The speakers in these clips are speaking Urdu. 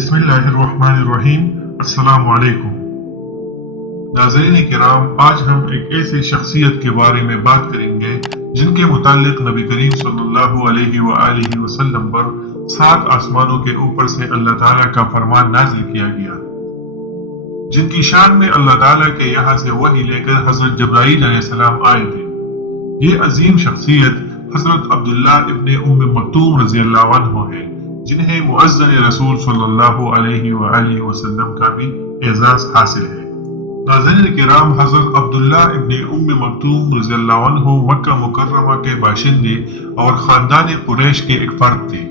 بسم اللہ الرحمن الرحیم۔ السلام علیکم ناظرین کرام، آج ہم ایک ایسی شخصیت کے بارے میں بات کریں گے جن کے متعلق نبی کریم صلی اللہ علیہ وآلہ وسلم پر 7 آسمانوں کے اوپر سے اللہ تعالیٰ کا فرمان نازل کیا گیا، جن کی شان میں اللہ تعالیٰ کے یہاں سے وحی لے کر حضرت جبرائیل علیہ السلام آئے تھے۔ یہ عظیم شخصیت حضرت عبداللہ ابن ام مکتوم رضی اللہ عنہ ہے، جنہیں مؤذن رسول صلی اللہ علیہ وآلہ وسلم کا بھی اعزاز حاصل ہے۔ ناظرین کرام، حضرت عبداللہ ابن ام مکتوم رضی اللہ عنہ مکہ مکرمہ کے باشندے اور خاندان قریش کے ایک فرد تھے۔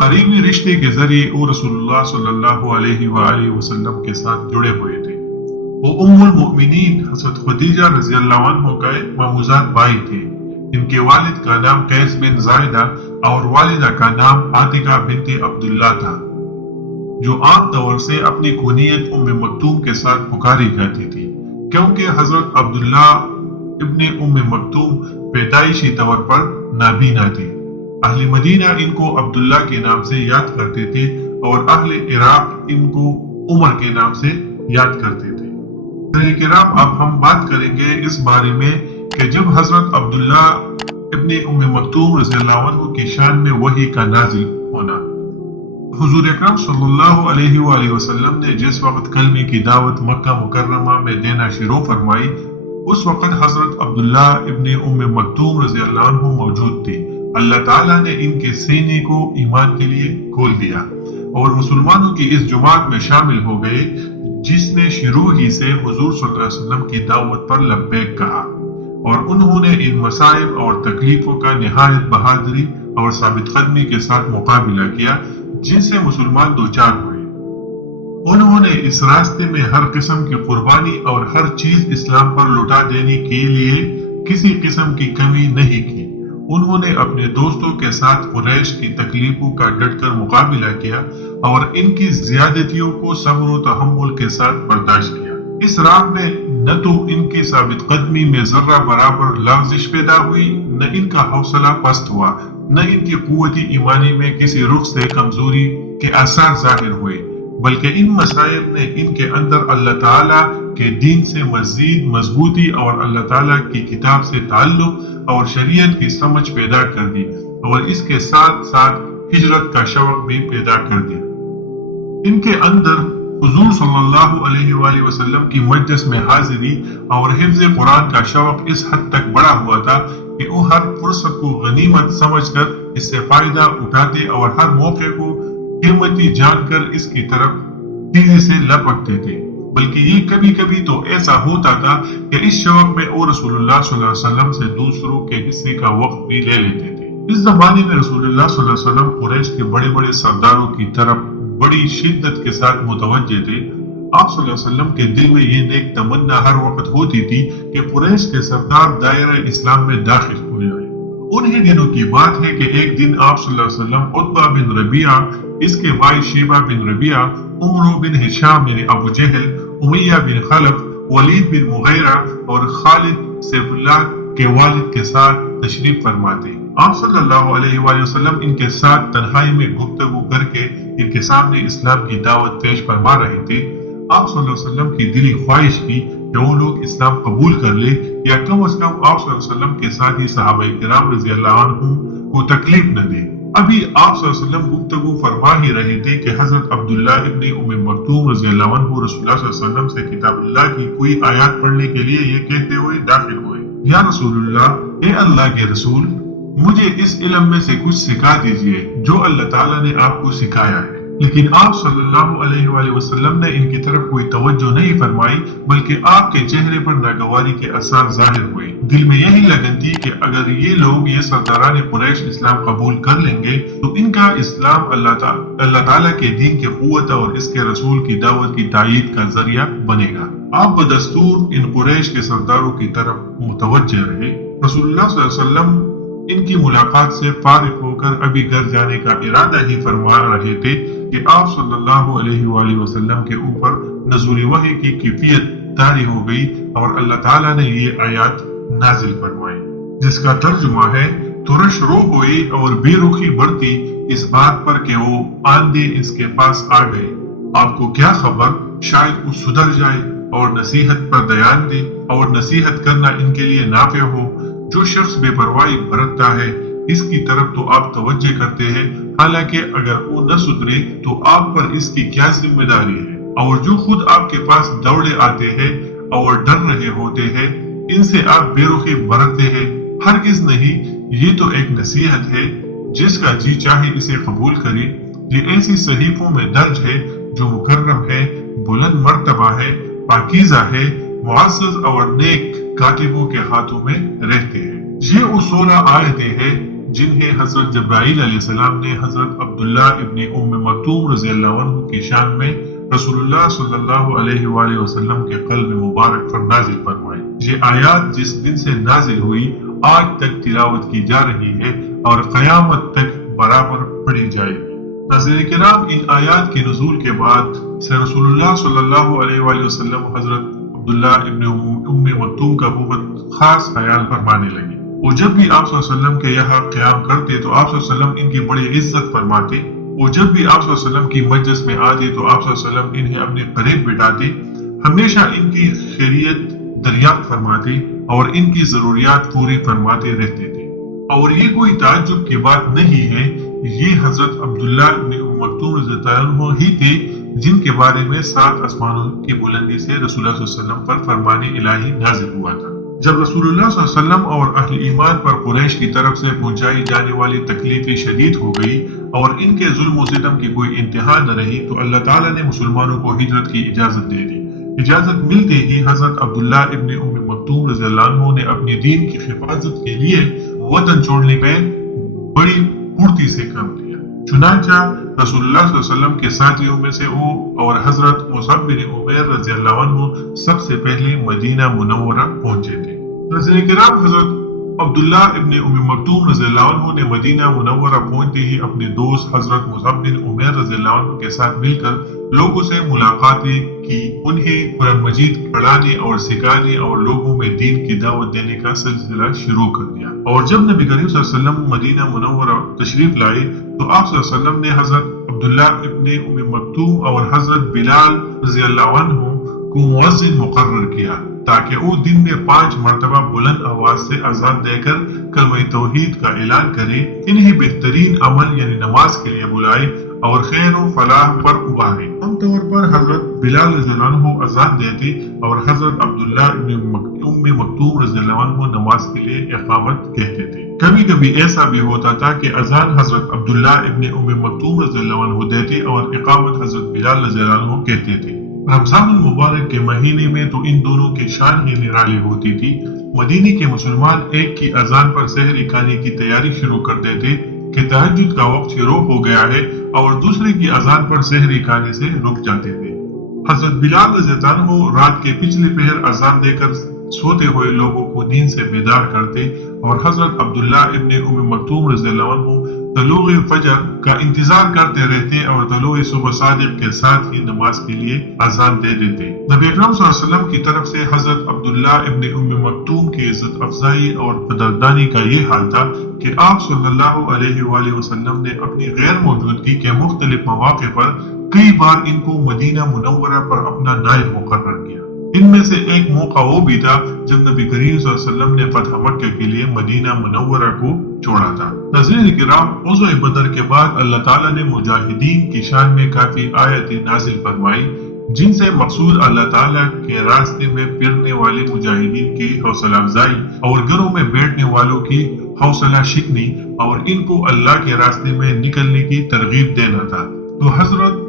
قریبی رشتے کے ذریعے وہ رسول اللہ صلی اللہ علیہ وآلہ وسلم کے ساتھ جڑے ہوئے تھے۔ وہ ام المؤمنین حضرت خدیجہ رضی اللہ عنہ کا ماموزاد بھائی تھے۔ ان کے والد کا نام قیس بن زائدہ اور والدہ کا نام عاتقہ بنت عبداللہ تھا، جو عام طور سے اپنی کنیت ام مکتوم کے ساتھ پکاری جاتی تھی، کیونکہ حضرت عبداللہ ابن ام مکتوم پیدائشی طور پر نابینا تھی۔ اہل مدینہ ان کو عبداللہ کے نام سے یاد کرتے تھے اور اہل عراق ان کو عمر کے نام سے یاد کرتے تھے۔ کرام، اب ہم بات کریں گے اس بارے میں کہ جب حضرت عبداللہ ابن ام مکتوم رضی اللہ عنہ کی شان میں وحی کا نازل ہونا۔ حضور اکرم صلی اللہ علیہ وآلہ وسلم نے جس وقت کلمے کی دعوت مکہ مکرمہ میں دینا شروع فرمائی، اس وقت حضرت عبداللہ ابن ام مکتوم رضی اللہ عنہ موجود تھے۔ اللہ تعالیٰ نے ان کے سینے کو ایمان کے لیے کھول دیا اور مسلمانوں کی اس جماعت میں شامل ہو گئے، جس نے شروع ہی سے حضور صلی اللہ علیہ وسلم کی دعوت پر لبیک کہا، اور انہوں نے ان مصائب اور تکلیفوں کا نہایت بہادری اور ثابت قدمی کے ساتھ مقابلہ کیا جن سے مسلمان دوچار ہوئے۔ انہوں نے اس راستے میں ہر قسم کی قربانی اور ہر چیز اسلام پر لٹا دینے کے لیے کسی قسم کی کمی نہیں کی۔ انہوں نے اپنے دوستوں کے ساتھ قریش کی تکلیفوں کا ڈٹ کر مقابلہ کیا اور ان کی زیادتیوں کو صبر و تحمل کے ساتھ برداشت کیا۔ اس راہ میں نہ تو ان کی ثابت قدمی میں ذرہ برابر لغزش پیدا ہوئی، نہ ان کا حوصلہ پست ہوا، نہ ان کی قوت ایمانی میں کسی رخ سے کمزوری کے آثار ظاہر ہوئے، بلکہ ان مسائل نے ان کے اندر اللہ تعالیٰ کے دین سے مزید مضبوطی اور اللہ تعالیٰ کی کتاب سے تعلق اور شریعت کی سمجھ پیدا کر دی، اور اس کے ساتھ ساتھ ہجرت کا شوق بھی پیدا کر دیا۔ ان کے اندر حضور صلی اللہ علیہ وآلہ وسلم کی مجلس میں حاضری اور حفظ قرآن کا شوق اس حد تک بڑا ہوا تھا کہ وہ ہر فرصت کو غنیمت سمجھ کر اس سے فائدہ اٹھاتے اور ہر موقع کو قیمتی جان کر اس کی طرف تیزی سے لپکتے تھے، بلکہ یہ کبھی کبھی تو ایسا ہوتا تھا کہ اس شوق میں وہ رسول اللہ صلی اللہ علیہ وسلم سے دوسروں کے حصے کا وقت بھی لے لیتے تھے۔ اس زمانے میں رسول اللہ صلی اللہ علیہ وسلم قریش کے بڑے بڑے سرداروں کی طرف بڑی شدت کے ساتھ متوجہ تھے۔ آپ صلی اللہ علیہ وسلم کے دل میں یہ نیک تمنا ہر وقت ہوتی تھی کہ قریش کے سردار دائرہ اسلام میں داخل ہو جائیں۔ انہی دنوں کی بات ہے کہ ایک دن آپ صلی اللہ علیہ وسلم عتبہ بن ربیعہ، اس کے بھائی شیبہ بن ربیعہ، عمرو بن ہشام یعنی ابو جہل، امیہ بن خلف، ولید بن مغیرہ اور خالد سیف اللہ کے والد کے ساتھ تشریف فرماتے۔ آپ صلی اللہ علیہ وآلہ وسلم ان کے ساتھ تنہائی میں گفتگو کر کے ان کے سامنے اسلام کی دعوت پیش فرما رہے تھے۔ آپ صلی اللہ علیہ وسلم کی دلی خواہش کی کہ وہ لوگ اسلام قبول کر لے، یا کم از کم آپ صلی اللہ علیہ وسلم کے ساتھی صحابہ کرام رضی اللہ عنہ کو تکلیف نہ دے۔ ابھی آپ صلی اللہ علیہ وسلم گفتگو فرما ہی رہے تھے کہ حضرت عبداللہ ابن ام مکتوم رضی اللہ عنہ رسول اللہ صلی اللہ علیہ وسلم سے کتاب اللہ کی کوئی آیات پڑھنے کے لیے یہ کہتے ہوئے داخل ہوئے، یا رسول اللہ، اے اللہ کے رسول، مجھے اس علم میں سے کچھ سکھا دیجئے جو اللہ تعالیٰ نے آپ کو سکھایا ہے۔ لیکن آپ صلی اللہ علیہ وآلہ وسلم نے ان کی طرف کوئی توجہ نہیں فرمائی، بلکہ آپ کے چہرے پر ناگواری کے اثار ظاہر ہوئے۔ دل میں یہی لگن تھی کہ اگر یہ لوگ، یہ سرداران قریش اسلام قبول کر لیں گے تو ان کا اسلام اللہ تعالیٰ کے دین کی قوت اور اس کے رسول کی دعوت کی تائید کا ذریعہ بنے گا۔ آپ بدستور ان قریش کے سرداروں کی طرف متوجہ رہے۔ رسول اللہ صلی اللہ علیہ وسلم ان کی ملاقات سے فارغ ہو کر ابھی گھر جانے کا ارادہ ہی فرما رہے تھے کہ آپ صلی اللہ علیہ وآلہ وسلم کے اوپر نزول وحی کی کیفیت طاری ہو گئی اور اللہ تعالیٰ نے یہ آیات نازل فرمائی، جس کا ترجمہ ہے، ترش رو ہوئی اور بے رخی بڑھتی اس بات پر کہ وہ آندھے اس کے پاس آ گئے۔ آپ کو کیا خبر، شاید وہ سدھر جائے اور نصیحت پر دھیان دے اور نصیحت کرنا ان کے لیے نافع ہو۔ جو شخص بے پرواہی برتتا ہے اس کی طرف تو آپ توجہ کرتے ہیں، حالانکہ اگر وہ نہ سدھرے تو آپ پر اس کی کیا ذمہ داری ہے؟ اور جو خود آپ کے پاس دوڑے آتے ہیں اور ڈر رہے ہوتے ہیں، ان سے آپ بے رخی برتتے ہیں۔ ہرگز نہیں، یہ تو ایک نصیحت ہے، جس کا جی چاہے اسے قبول کرے۔ یہ ایسی صحیفوں میں درج ہے جو مکرم ہے، بلند مرتبہ ہے، پاکیزہ ہے، معزز اور نیک کاتبوں کے ہاتھوں میں رہتے ہیں۔ یہ وہ 16 آیتیں ہیں جنہیں حضرت جبرائیل علیہ السلام نے حضرت عبداللہ ابن ام مکتوم رضی اللہ عنہ کی شان میں رسول اللہ صلی اللہ علیہ وآلہ وسلم کے قلب مبارک پر نازل فرمائی۔ یہ آیات جس دن سے نازل ہوئی آج تک تلاوت کی جا رہی ہے اور قیامت تک برابر پڑھی جائے گی۔ ناظرین کرام، ان آیات کے نزول کے بعد سے رسول اللہ صلی اللہ علیہ وآلہ وسلم حضرت عبداللہ ابن ام مکتوم کا بہت خاص خیال فرمانے لگے، اور جب بھی آپ صلی اللہ علیہ وسلم کے یہاں قیام کرتے تو آپ صلی اللہ علیہ وسلم ان کی بڑی عزت فرماتے، اور جب بھی آپ صلی اللہ علیہ وسلم کی مجلس میں آتے تو آپ صلی اللہ علیہ وسلم انہیں اپنے قریب بٹھاتے، ہمیشہ ان کی خیریت دریافت فرماتے اور ان کی ضروریات پوری فرماتے رہتے تھے۔ اور یہ کوئی تعجب کی بات نہیں ہے، یہ حضرت عبداللہ ابن ام مکتوم رضی اللہ عنہ ہی تھے جن کے بارے میں 7 آسمانوں کی بلندی سے رسول اللہ صلی اللہ علیہ وسلم پر فرمان الہی نازل ہوا تھا۔ جب رسول اللہ صلی اللہ علیہ وسلم اور اہل ایمان پر قریش کی طرف سے پہنچائی جانے والی تکلیفیں شدید ہو گئی اور ان کے ظلم و ستم کی کوئی انتہا نہ رہی تو اللہ تعالیٰ نے مسلمانوں کو ہجرت کی اجازت دے دی۔ اجازت ملتے ہی حضرت عبداللہ ابن ام مکتوم رضی اللہ عنہ نے اپنے دین کی حفاظت کے لیے وطن چھوڑنے میں بڑی پھرتی سے کام کیا۔ چنانچہ رسول اللہ صلی اللہ علیہ وسلم کے ساتھیوں میں سے وہ اور حضرت مصعب بن عمیر رضی اللہ عنہ سب سے پہلے مدینہ منورہ پہنچے تھے۔ ناظرین کرام، حضرت عبداللہ ابن ام مکتوم رضی اللہ عنہ نے مدینہ منورہ پہنچتے ہی اپنے دوست حضرت مصعب بن عمیر رضی اللہ عنہ کے ساتھ مل کر لوگوں سے ملاقاتیں کی، انہیں قرآن مجید پڑھانے اور سکھانے اور لوگوں میں دین کی دعوت دینے کا سلسلہ شروع کر دیا۔ اور جب نبی کریم صلی اللہ علیہ وسلم مدینہ منورہ تشریف لائے تو آپ صلی اللہ علیہ وسلم نے حضرت عبداللہ ابن ام مکتوم اور حضرت بلال رضی اللہ عنہ کو مؤذن مقرر کیا تاکہ وہ دن میں 5 مرتبہ بلند آواز سے اذان دے کر کلمہ توحید کا اعلان کرے، انہیں بہترین عمل یعنی نماز کے لیے بلائے اور خیر و فلاح پر ابھارے۔ عام طور پر حضرت بلال رضی اللہ عنہ اذان دیتے اور حضرت عبداللہ ابن ام مکتوم رضی اللہ عنہ نماز کے لیے اقامت کہتے تھے۔ کبھی کبھی ایسا بھی ہوتا تھا کہ اذان حضرت عبداللہ ابن ام مکتوم رضی اللہ عنہ دیتے اور اقامت حضرت بلال رضی اللہ عنہ کہتے تھے۔ رمضان المبارک کے مہینے میں تو ان دونوں کی شان ہی نرالی ہوتی تھی۔ مدینے کے مسلمان ایک کی اذان پر سحری کھانے کی تیاری شروع کر دیتے کہ تہجد کا وقت شروع ہو گیا ہے، اور دوسرے کی اذان پر سحری کھانے سے رک جاتے تھے۔ حضرت بلال رضی اللہ عنہ رات کے پچھلے پہر اذان دے کر سوتے ہوئے لوگوں کو نیند سے بیدار کرتے، اور حضرت عبداللہ ابن ام مکتوم رضی اللہ عنہ طلوع فجر کا انتظار کرتے رہتے اور طلوع صبح صادق کے ساتھ ہی نماز کے لیے اذان دے دیتے۔ نبی اکرم صلی اللہ علیہ وسلم کی طرف سے حضرت عبداللہ ابن ام مکتوم کی عزت افزائی اور قدردانی کا یہ حال تھا کہ آپ صلی اللہ علیہ وآلہ وسلم نے اپنی غیر موجودگی کے مختلف مواقع پر کئی بار ان کو مدینہ منورہ پر اپنا نائب مقرر کیا۔ ان میں سے ایک موقع وہ بھی تھا جب نبی کریم صلی اللہ علیہ وسلم نے فتح مکہ کے لیے مدینہ منورہ کو چھوڑا تھا۔ ناظرین کرام، غزوہ بدر کے بعد اللہ تعالیٰ نے مجاہدین کی شان میں کافی آیتیں نازل فرمائی، جن سے مقصود اللہ تعالیٰ کے راستے میں پھرنے والے مجاہدین کی حوصلہ افزائی اور گھروں میں بیٹھنے والوں کی حوصلہ شکنی اور ان کو اللہ کے راستے میں نکلنے کی ترغیب دینا تھا۔ تو حضرت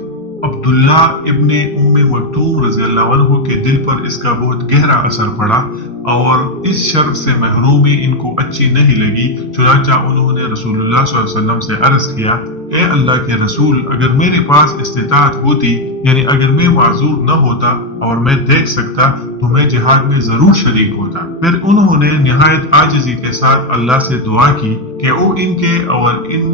عبداللہ ابن ام مکتوم رضی اللہ عنہ کے دل پر اس کا بہت گہرا اثر پڑا اور اس شرف سے محرومی ان کو اچھی نہیں لگی، چنانچہ انہوں نے رسول اللہ صلی اللہ علیہ وسلم سے عرض کیا، اے اللہ کے رسول، اگر میرے پاس استطاعت ہوتی، یعنی اگر میں معذور نہ ہوتا اور میں دیکھ سکتا تو میں جہاد میں ضرور شریک ہوتا۔ پھر انہوں نے نہایت عاجزی کے ساتھ اللہ سے دعا کی کہ وہ ان کے اور ان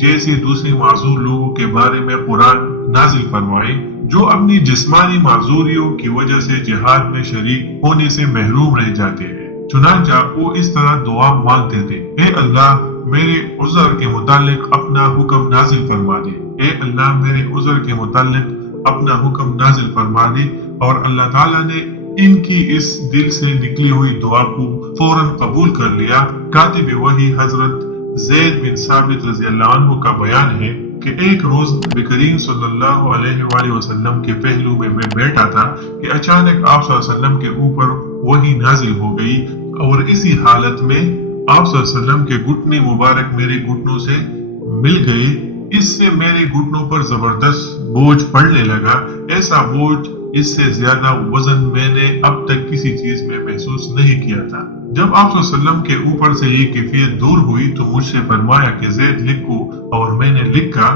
جیسے دوسرے معذور لوگوں کے بارے میں قرآن نازل فرمائے جو اپنی جسمانی معذوریوں کی وجہ سے جہاد میں شریک ہونے سے محروم رہ جاتے ہیں۔ چنانچہ وہ اس طرح دعا مانگتے تھے، اے اللہ، میرے عذر کے متعلق اپنا حکم نازل فرما دے، اے اللہ میرے عذر کے متعلق اپنا حکم نازل فرما دے۔ اور اللہ تعالیٰ نے ان کی اس دل سے نکلی ہوئی دعا کو فوراً قبول کر لیا۔ کاتب وحی حضرت زید بن ثابت رضی اللہ عنہ کا بیان ہے کہ ایک روز نبی کریم صلی اللہ علیہ وآلہ وسلم کے پہلو میں بیٹھا تھا کہ اچانک آپ صلی اللہ علیہ وسلم کے اوپر وحی نازل ہو گئی، اور اسی حالت میں آپ صلی اللہ علیہ وسلم کے گھٹنے مبارک میرے گھٹنوں سے مل گئے۔ اس سے میرے گھٹنوں پر زبردست بوجھ پڑنے لگا، ایسا بوجھ، اس سے زیادہ وزن میں نے اب تک کسی چیز میں محسوس نہیں کیا تھا۔ جب آپ صلی اللہ علیہ وسلم کے اوپر سے یہ کیفیت دور ہوئی تو مجھ سے فرمایا کہ زید لکھو، اور میں نے لکھا،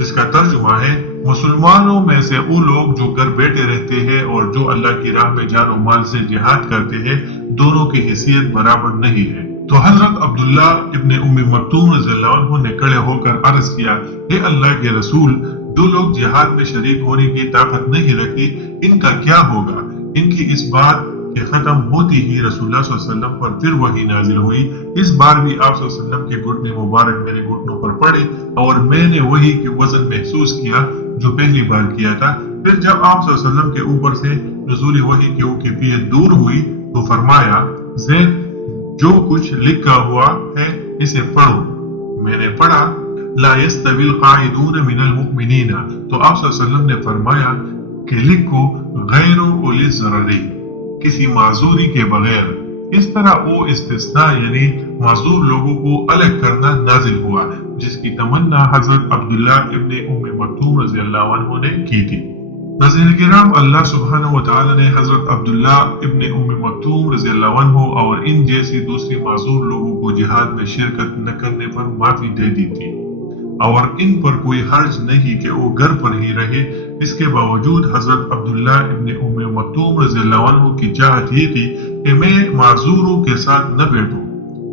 جس کا ترجمہ ہے، مسلمانوں میں سے وہ لوگ جو گھر بیٹھے رہتے ہیں اور جو اللہ کی راہ میں جان و مال سے جہاد کرتے ہیں، دونوں کی حیثیت برابر نہیں ہے۔ تو حضرت عبداللہ ابن ام مکتوم رضی اللہ عنہ نے کھڑے ہو کر عرض کیا، اے اللہ کے رسول، جو لوگ جہاد میں شریک ہونے کی طاقت نہیں رکھتی، ان کا کیا ہوگا؟ ان کی اس بات کے ختم ہوتی ہی رسول اللہ صلی اللہ علیہ وسلم پر پھر وحی نازل ہوئی۔ اس بار بھی آپ صلی اللہ علیہ وسلم کے گھٹنے مبارک میرے گھٹنوں پر پڑے، اور میں نے وحی کے وزن محسوس کیا جو پہلی بار کیا تھا۔ پھر جب آپ صلی اللہ علیہ وسلم کے اوپر سے نزول وحی کی وہ کیفیت دور ہوئی تو فرمایا، زید جو کچھ لکھا ہوا ہے اسے پڑھو۔ میں نے پڑھا، لا يستوي القاعدون من المؤمنین، تو آپ صلی اللہ علیہ وسلم نے فرمایا کہ لکھو غیر اولی الضرر، کسی معذوری کے بغیر۔ اس طرح وہ استثناء یعنی معذور لوگوں کو الگ کرنا نازل ہوا، جس کی تمنا حضرت عبداللہ ابن ام مکتوم رضی اللہ عنہ نے کی تھی۔ ناظرین کرام، اللہ سبحانہ وتعالی نے حضرت عبداللہ ابن ام مکتوم رضی اللہ عنہ اور ان جیسی دوسری معذور لوگوں کو جہاد میں شرکت نہ کرنے پر معافی دے دی تھی، اور ان پر کوئی حرج نہیں کہ وہ گھر پر ہی رہے۔ اس کے باوجود حضرت عبداللہ ابن ام مکتوم رضی اللہ عنہ کی چاہت یہ تھی کہ میں معذوروں کے ساتھ نہ بیٹھوں۔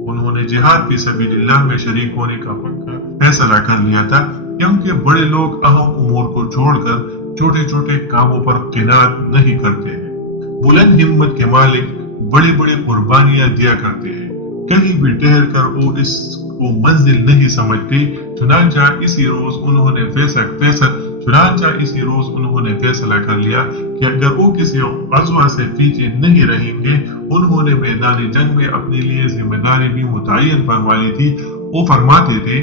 انہوں نے جہاد فی سبیل اللہ میں شریک ہونے کا پکا فیصلہ کر لیا تھا، کیونکہ بڑے لوگ اہم امور کو چھوڑ کر چھوٹے چھوٹے کاموں پر قناعت نہیں کرتے ہیں۔ بلند ہمت کے مالک بڑی بڑی قربانیاں دیا کرتے ہیں، کہیں بھی ٹھہر کر وہ اس کو منزل نہیں سمجھتے۔ چنانچہ اسی روز انہوں نے فیصلہ کر لیا کہ اگر وہ کسی غزوہ سے پیچھے نہیں رہیں گے۔ انہوں نے میدان جنگ میں اپنے لیے ذمہ داری بھی متعین فرما لی تھی۔ وہ فرماتے تھے،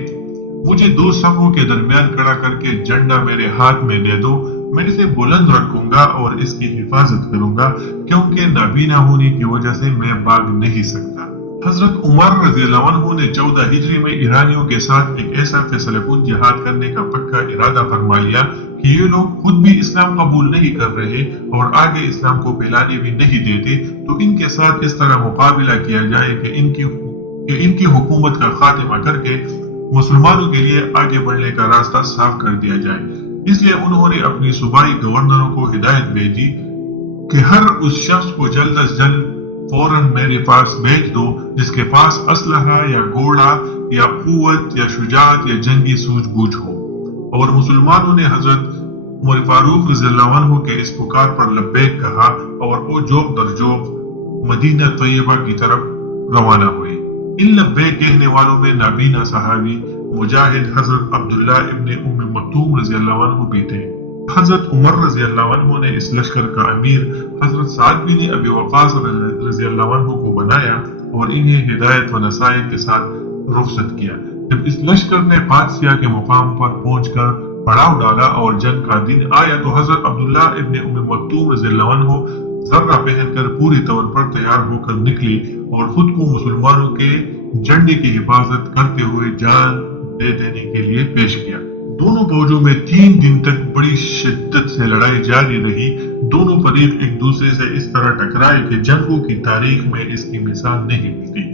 مجھے دو صفوں کے درمیان کھڑا کر کے جھنڈا میرے ہاتھ میں دے دو، میں اسے بلند رکھوں گا اور اس کی حفاظت کروں گا، کیونکہ نابینا ہونے کی وجہ سے میں بھاگ نہیں سکتا۔ حضرت عمر رضی اللہ عنہ نے 14 ہجری میں ایرانیوں کے ساتھ ایک ایسا فیصلہ کن جہاد کرنے کا پکا ارادہ فرما لیا کہ یہ لوگ خود بھی اسلام قبول نہیں کر رہے اور آگے اسلام کو پھیلانے بھی نہیں دیتے، تو ان کے ساتھ اس طرح مقابلہ کیا جائے کہ ان کی حکومت کا خاتمہ کر کے مسلمانوں کے لیے آگے بڑھنے کا راستہ صاف کر دیا جائے۔ اس لیے انہوں نے اپنی صوبائی گورنروں کو ہدایت بھیجی کہ ہر اس شخص کو جلد از جلد فوراً میرے پاس بھیج دو جس کے پاس اسلحہ یا گھوڑا یا قوت یا شجاعت یا جنگی سوجھ بوجھ ہو۔ اور مسلمانوں نے حضرت عمر فاروق رضی اللہ عنہ کے اس پکار پر لبیک کہا، اور وہ جوق در جوق مدینہ طیبہ کی طرف روانہ ہوئے۔ ان لبیک کہنے والوں میں نابینا صحابی مجاہد حضرت عبداللہ ابن ام مکتوم رضی اللہ عنہ بھی تھے۔ حضرت عمر رضی اللہ عنہ نے اس لشکر کا امیر حضرت سعد بن ابی وقاص رضی اللہ عنہ کو بنایا اور انہیں ہدایت و نصائح کے ساتھ رخصت کیا۔ جب اس لشکر نے پادشاہ کے مقام پر پہنچ کر پڑاؤ ڈالا اور جنگ کا دن آیا تو حضرت عبداللہ ابن ام مکتوم رضی اللہ عنہ ذرہ پہن کر پوری طور پر تیار ہو کر نکلی اور خود کو مسلمانوں کے جھنڈے کی حفاظت کرتے ہوئے جان دے دینے کے لیے پیش کیا۔ دونوں فوجوں میں 3 دن تک بڑی شدت سے لڑائی جاری رہی۔ دونوں فریق ایک دوسرے سے اس طرح ٹکرائے کہ جنگوں کی تاریخ میں اس کی مثال نہیں ملتی۔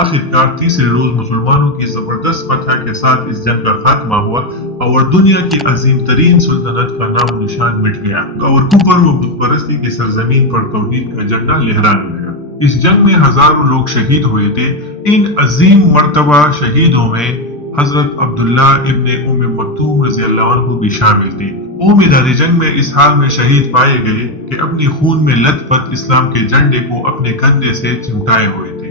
آخرکار تیسرے روز مسلمانوں کی زبردست فتح کے ساتھ اس جنگ کا خاتمہ ہوا اور دنیا کی عظیم ترین سلطنت کا نام و نشان مٹ گیا اور کفر و بت پرستی کی سرزمین پر توحید کا جھنڈا لہرانے لگا۔ اس جنگ میں ہزاروں لوگ شہید ہوئے تھے۔ ان عظیم مرتبہ شہیدوں میں حضرت عبداللہ ابن ام مکتوم رضی اللہ عنہ بھی شامل تھے۔ وہ میدان جنگ میں اس حال میں شہید پائے گئے کہ اپنی خون میں لت پت اسلام کے جھنڈے کو اپنے کندھے سے چمٹائے ہوئے تھے۔